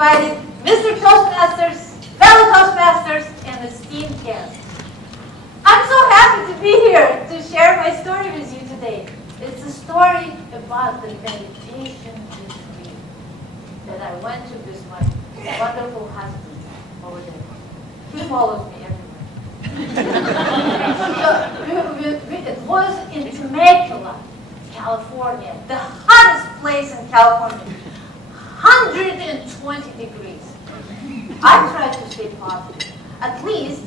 everybody, Mr. Toastmasters, fellow Toastmasters, and esteemed guests. I'm so happy to be here to share my story with you today. It's a story about the meditation retreat that I went to with my wonderful husband over there. He follows me everywhere. It was in Temecula, California, the hottest place in California, 120 degrees. I tried to stay positive. At least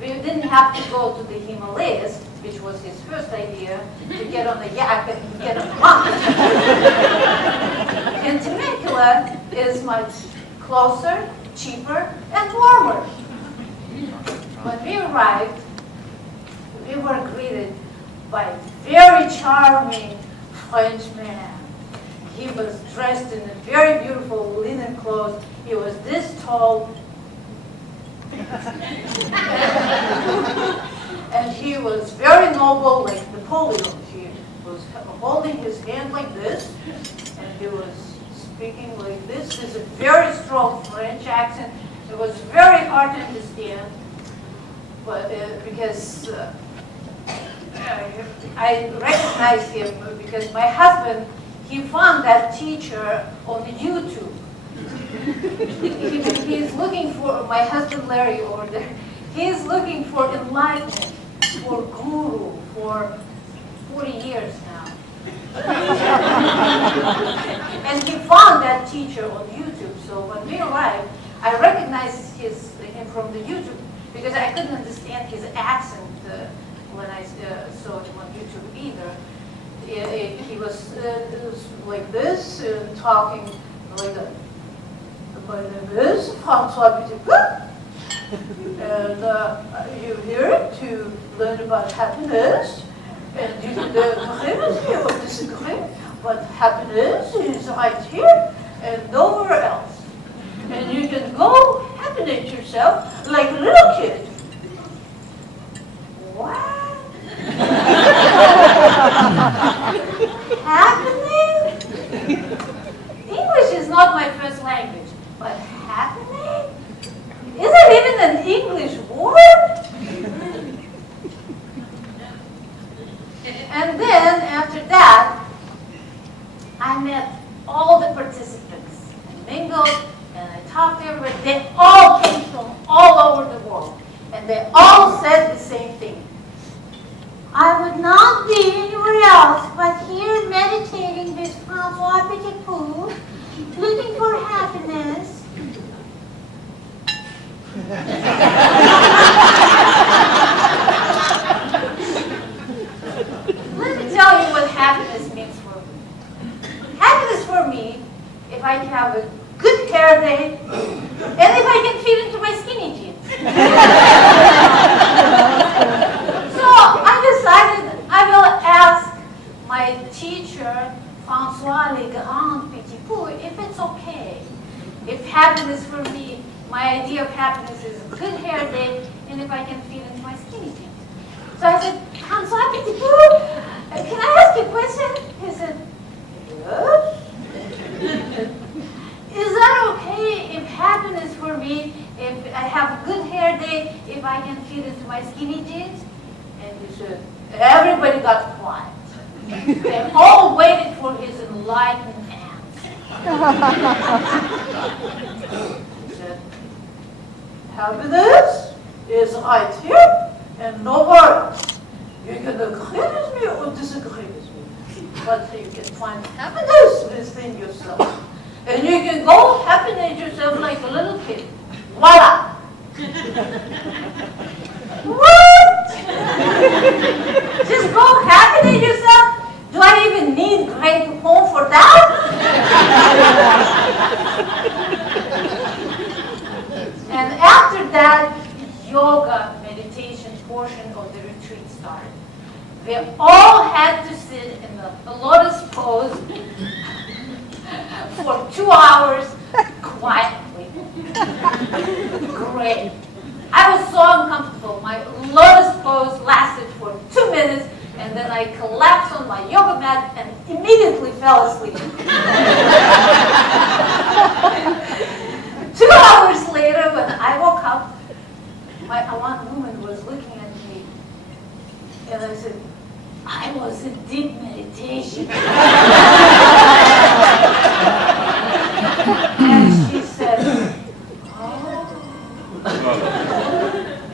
we didn't have to go to the Himalayas, which was his first idea, to get on the yak and get on the mountain. And Temecula is much closer, cheaper, and warmer. When we arrived, we were greeted by a very charming French man. He was dressed in a very beautiful linen clothes. He was this tall. And he was very noble, like Napoleon. He was holding his hand like this, and he was speaking like this. There's a very strong French accent. It was very hard to understand, but because I recognized him because my husband, he found that teacher on YouTube. He's looking for, my husband Larry over there, he's looking for enlightenment, for guru, for 40 years now. And he found that teacher on YouTube. So when we arrived, I recognized him from the YouTube because I couldn't understand his accent when I saw him on YouTube either. He was like this, talking like that. My name is François Petit, and you're here to learn about happiness, and you can agree with me or disagree, but happiness is right here and nowhere else. And you can go happinate yourself like a little kid. What? Happening? English is not my first language. But happening? Is it even an English word? And then after that, I met all the participants and mingled, and I talked to everybody. They all came from all over the world, and they all said the same thing. I would not be anywhere else but here meditating with François Petit, looking for happiness. Let me tell you what happiness means for me. Happiness for me, if I have a good hair day, and if I can fit into my skinny jeans. So I decided I will ask my teacher, François Le Grand Petit Pou, if it's okay. If happiness for me, my idea of happiness is a good hair day, and if I can fit into my skinny jeans. So I said, François Petit Pou, can I ask you a question? He said, yes. Is that okay if happiness for me, if I have a good hair day, if I can fit into my skinny jeans? And he said, everybody got quiet. They all waited for his enlightened answer. He said, happiness is right here and nowhere else. You can agree with me or disagree with me, but you can find happiness within yourself. And you can go happinate yourself like a little kid. Voila! What? Just go happinate yourself? Do I even need great home for that? And after that, yoga meditation portion of the retreat started. We all had to sit in the lotus pose for 2 hours quietly. Great. I was so uncomfortable. My lotus pose lasted for 2 minutes, and then I collapsed on my yoga mat and immediately fell asleep. And I said, I was in deep meditation. And she said, oh.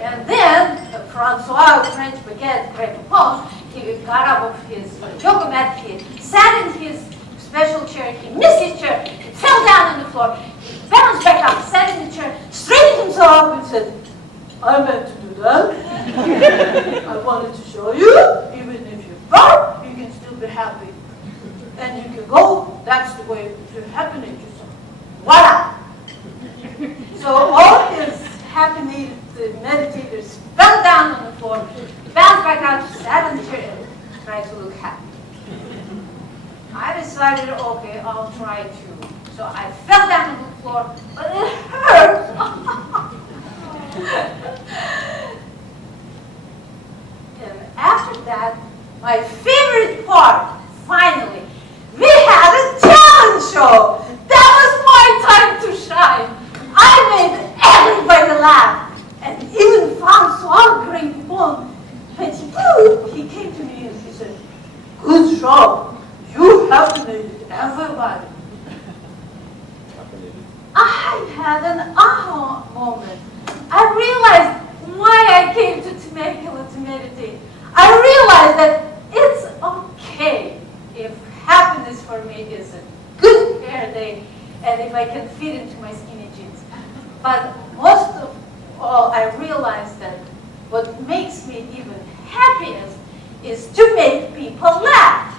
And then Francois, French baguette, Crepopon, he got up off his yoga mat, he sat in his special chair, he missed his chair, he fell down on the floor, he bounced back up, sat in the chair, straightened himself up and said, I meant to do that. I wanted to show you, even if you fall, you can still be happy. And you can go, that's the way to happiness yourself. Voila! So all his happy meditators fell down on the floor, bounced back up, sat on the chair, and tried to look happy. I decided, okay, I'll try too. So I fell down on the floor, but it hurt. And after that, my favorite part, finally, we had a talent show. That was my time to shine. I made everybody laugh. And even Francois Grandpont, he came to me and he said, good job. You fascinated everybody. I had an aha moment. I realized why I came to Temecula to meditate. I realized that it's okay if happiness for me is a good hair day and if I can fit into my skinny jeans. But most of all, I realized that what makes me even happiest is to make people laugh.